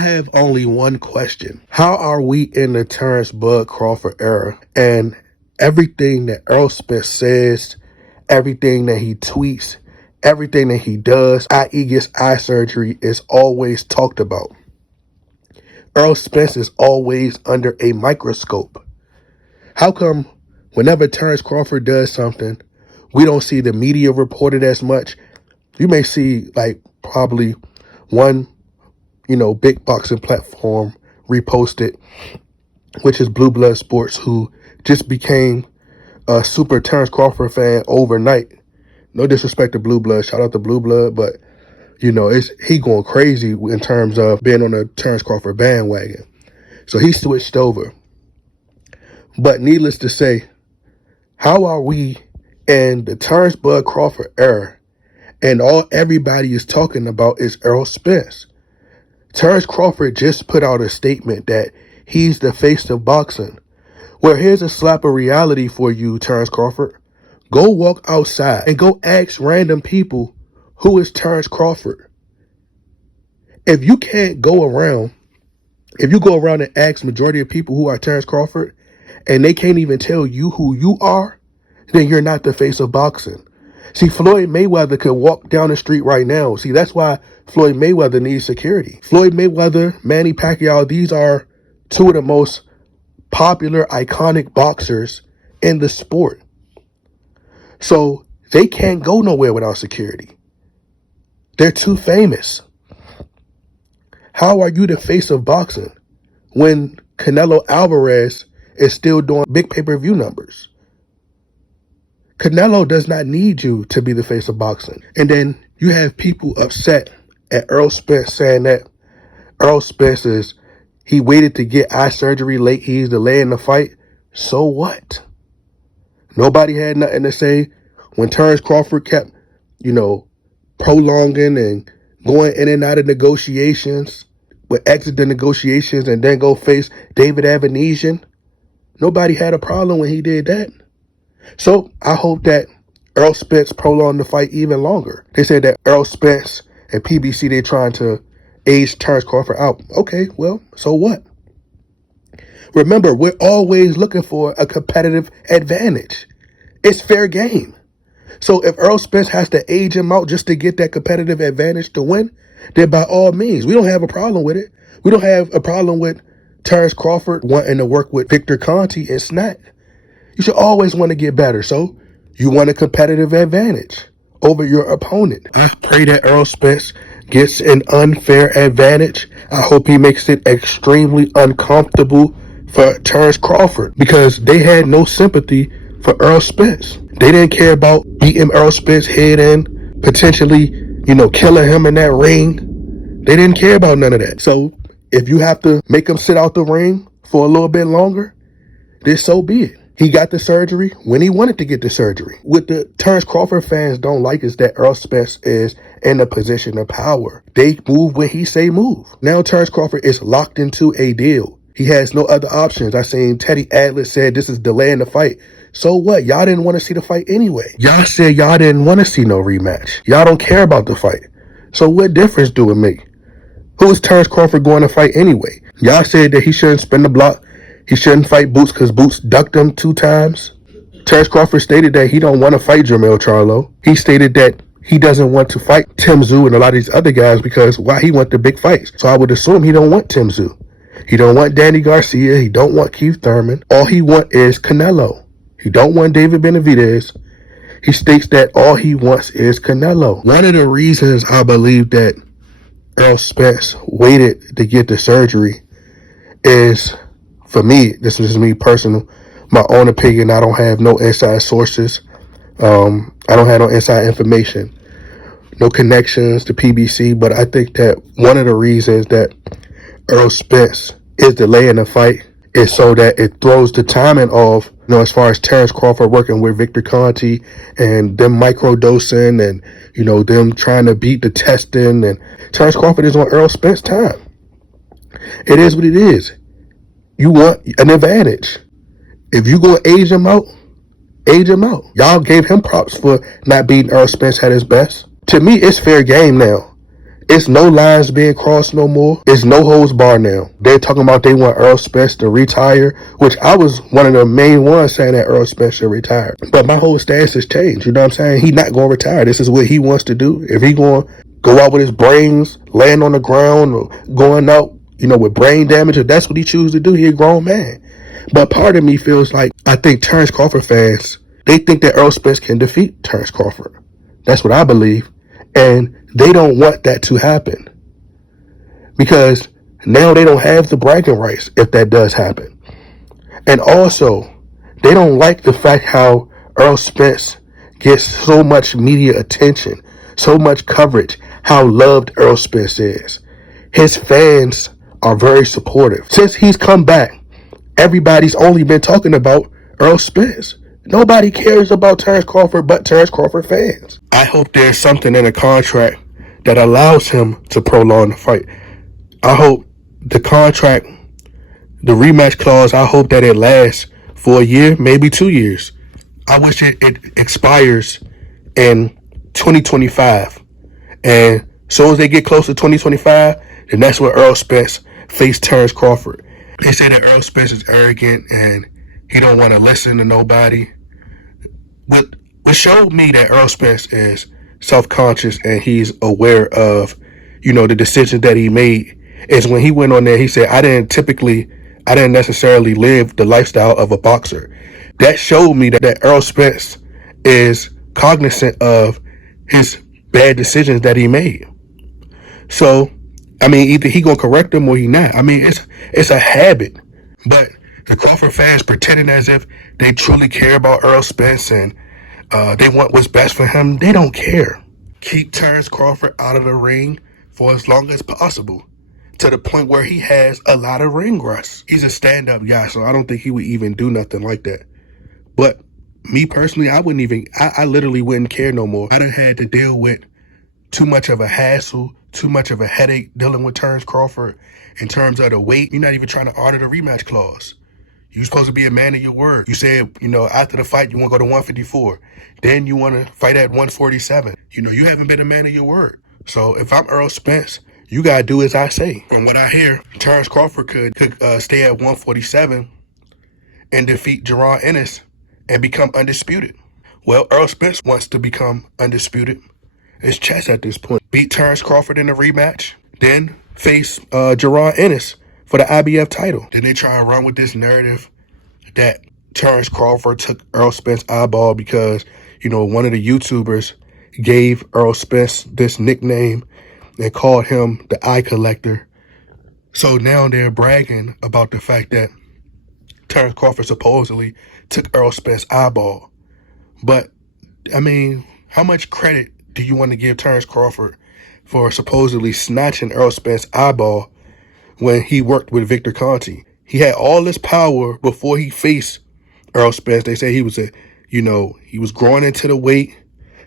have only one question. How are we in the Terrence Bud Crawford era? And everything that Errol Spence says, everything that he tweets, everything that he does, i.e. gets eye surgery, is always talked about. Errol Spence is always under a microscope. How come whenever Terrence Crawford does something, we don't see the media reported as much? You may see like probably one, big boxing platform reposted, which is Blue Blood Sports, who just became a super Terrence Crawford fan overnight. No disrespect to Blue Blood, shout out to Blue Blood, but he going crazy in terms of being on a Terrence Crawford bandwagon. So he switched over. But needless to say, how are we in the Terrence Bud Crawford era, and all everybody is talking about is Errol Spence? Terrence Crawford just put out a statement that he's the face of boxing. Well, here's a slap of reality for you, Terrence Crawford. Go walk outside and go ask random people, who is Terrence Crawford? If you go around and ask majority of people who are Terrence Crawford, and they can't even tell you who you are, then you're not the face of boxing. See, Floyd Mayweather could walk down the street right now. See, that's why Floyd Mayweather needs security. Floyd Mayweather, Manny Pacquiao, these are two of the most popular, iconic boxers in the sport. So they can't go nowhere without security. They're too famous. How are you the face of boxing when Canelo Alvarez is still doing big pay-per-view numbers? Canelo does not need you to be the face of boxing. And then you have people upset at Errol Spence, saying that Errol Spence he waited to get eye surgery late. He's delaying the fight. So what? Nobody had nothing to say when Terrence Crawford kept, prolonging and going in and out of negotiations, would exit the negotiations and then go face David Avanesian. Nobody had a problem when he did that. So I hope that Errol Spence prolonged the fight even longer. They said that Errol Spence and PBC, they're trying to age Terrence Crawford out. Okay, well, so what? Remember, we're always looking for a competitive advantage. It's fair game. So if Errol Spence has to age him out just to get that competitive advantage to win, then by all means, we don't have a problem with it. We don't have a problem with Terrence Crawford wanting to work with Victor Conte and Snack. You should always want to get better. So you want a competitive advantage over your opponent. I pray that Errol Spence gets an unfair advantage. I hope he makes it extremely uncomfortable for Terrence Crawford, because they had no sympathy for Errol Spence. They didn't care about beating Errol Spence's head in, potentially, killing him in that ring. They didn't care about none of that. So if you have to make him sit out the ring for a little bit longer, then so be it. He got the surgery when he wanted to get the surgery. What the Terrence Crawford fans don't like is that Errol Spence is in a position of power. They move when he say move. Now Terrence Crawford is locked into a deal. He has no other options. I seen Teddy Adler said this is delaying the fight. So what? Y'all didn't want to see the fight anyway. Y'all said y'all didn't want to see no rematch. Y'all don't care about the fight. So what difference do it make? Who is Terrence Crawford going to fight anyway? Y'all said that he shouldn't spin the block. He shouldn't fight Boots because Boots ducked him 2 times. Terrence Crawford stated that he don't want to fight Jermell Charlo. He stated that he doesn't want to fight Tim Tszyu and a lot of these other guys because why he want the big fights. So I would assume he don't want Tim Tszyu. He don't want Danny Garcia. He don't want Keith Thurman. All he want is Canelo. He don't want David Benavidez. He states that all he wants is Canelo. One of the reasons I believe that Errol Spence waited to get the surgery is, for me, this is me personal, my own opinion. I don't have no inside sources. I don't have no inside information, no connections to PBC, but I think that one of the reasons that Errol Spence is delaying the fight is so that it throws the timing off, as far as Terrence Crawford working with Victor Conte and them microdosing and, them trying to beat the testing, and Terrence Crawford is on Errol Spence time. It is what it is. You want an advantage. If you go age him out, age him out. Y'all gave him props for not beating Errol Spence at his best. To me, it's fair game now. It's no lines being crossed no more. It's no holds bar now. They're talking about they want Errol Spence to retire, which I was one of the main ones saying that Errol Spence should retire. But my whole stance has changed. You know what I'm saying? He's not going to retire. This is what he wants to do. If he going to go out with his brains, laying on the ground, or going out, with brain damage, if that's what he chooses to do, he's a grown man. But part of me feels like I think Terrence Crawford fans, they think that Errol Spence can defeat Terrence Crawford. That's what I believe. And they don't want that to happen because now they don't have the bragging rights if that does happen. And also, they don't like the fact how Errol Spence gets so much media attention, so much coverage, how loved Errol Spence is. His fans are very supportive. Since he's come back, everybody's only been talking about Errol Spence. Nobody cares about Terrence Crawford but Terrence Crawford fans. I hope there's something in the contract that allows him to prolong the fight. I hope the contract, the rematch clause, I hope that it lasts for a year, maybe 2 years. I wish it expires in 2025. And as soon as they get close to 2025, then that's where Errol Spence faced Terrence Crawford. They say that Errol Spence is arrogant and he don't want to listen to nobody. What showed me that Errol Spence is self-conscious and he's aware of, the decisions that he made is when he went on there, he said, I didn't necessarily live the lifestyle of a boxer. That showed me that Errol Spence is cognizant of his bad decisions that he made. So, either he gonna correct them or he not. It's a habit. But the Crawford fans pretending as if they truly care about Errol Spence and they want what's best for him. They don't care. Keep Terrence Crawford out of the ring for as long as possible, to the point where he has a lot of ring rust. He's a stand-up guy, so I don't think he would even do nothing like that. But me personally, I literally wouldn't care no more. I done had to deal with too much of a hassle, too much of a headache dealing with Terrence Crawford in terms of the weight. You're not even trying to honor the rematch clause. You're supposed to be a man of your word. You said, after the fight, you want to go to 154. Then you want to fight at 147. You haven't been a man of your word. So if I'm Errol Spence, you got to do as I say. From what I hear, Terrence Crawford could stay at 147 and defeat Jaron Ennis and become undisputed. Well, Errol Spence wants to become undisputed. It's chess at this point. Beat Terrence Crawford in the rematch, then face Jaron Ennis for the IBF title. Then they try to run with this narrative that Terrence Crawford took Errol Spence's eyeball because, one of the YouTubers gave Errol Spence this nickname and called him the eye collector. So now they're bragging about the fact that Terrence Crawford supposedly took Errol Spence's eyeball. But, how much credit do you want to give Terrence Crawford for supposedly snatching Errol Spence's eyeball when he worked with Victor Conte? He had all this power before he faced Errol Spence. They say he was he was growing into the weight.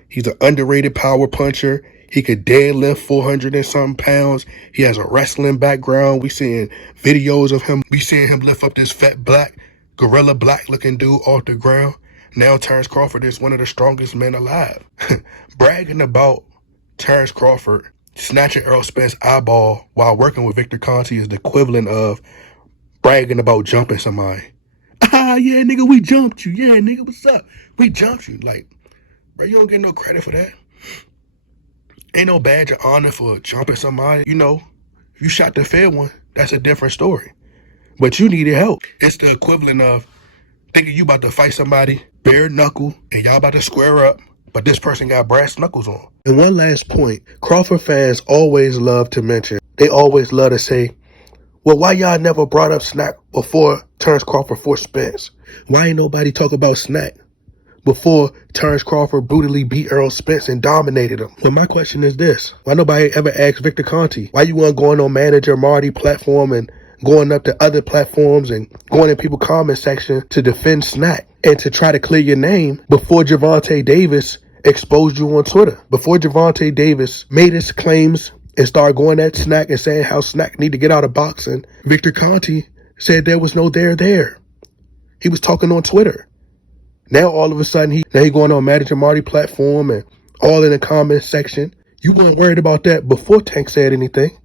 He's an underrated power puncher. He could deadlift 400 and something pounds. He has a wrestling background. We seeing videos of him. We seeing him lift up this fat black, gorilla black looking dude off the ground. Now Terrence Crawford is one of the strongest men alive. Bragging about Terrence Crawford snatching Errol Spence's eyeball while working with Victor Conte is the equivalent of bragging about jumping somebody. Yeah, nigga, we jumped you. Yeah, nigga, what's up? We jumped you. Like, bro, you don't get no credit for that. Ain't no badge of honor for jumping somebody. If you shot the fair one, that's a different story. But you needed help. It's the equivalent of thinking you about to fight somebody, bare knuckle, and y'all about to square up, but this person got brass knuckles on. And one last point, Crawford fans always love to mention, they always love to say, well, why y'all never brought up Snack before Terrence Crawford for Spence? Why ain't nobody talk about Snack before Terrence Crawford brutally beat Errol Spence and dominated him? But my question is this, why nobody ever asked Victor Conte? Why you want going on Manager Marty platform and going up to other platforms and going in people's comment section to defend Snack and to try to clear your name before Gervonta Davis exposed you on Twitter? Before Gervonta Davis made his claims and started going at Snack and saying how Snack need to get out of boxing, Victor Conte said there was no there. He was talking on Twitter. Now all of a sudden he going on Manager Marty platform and all in the comment section. You weren't worried about that before Tank said anything.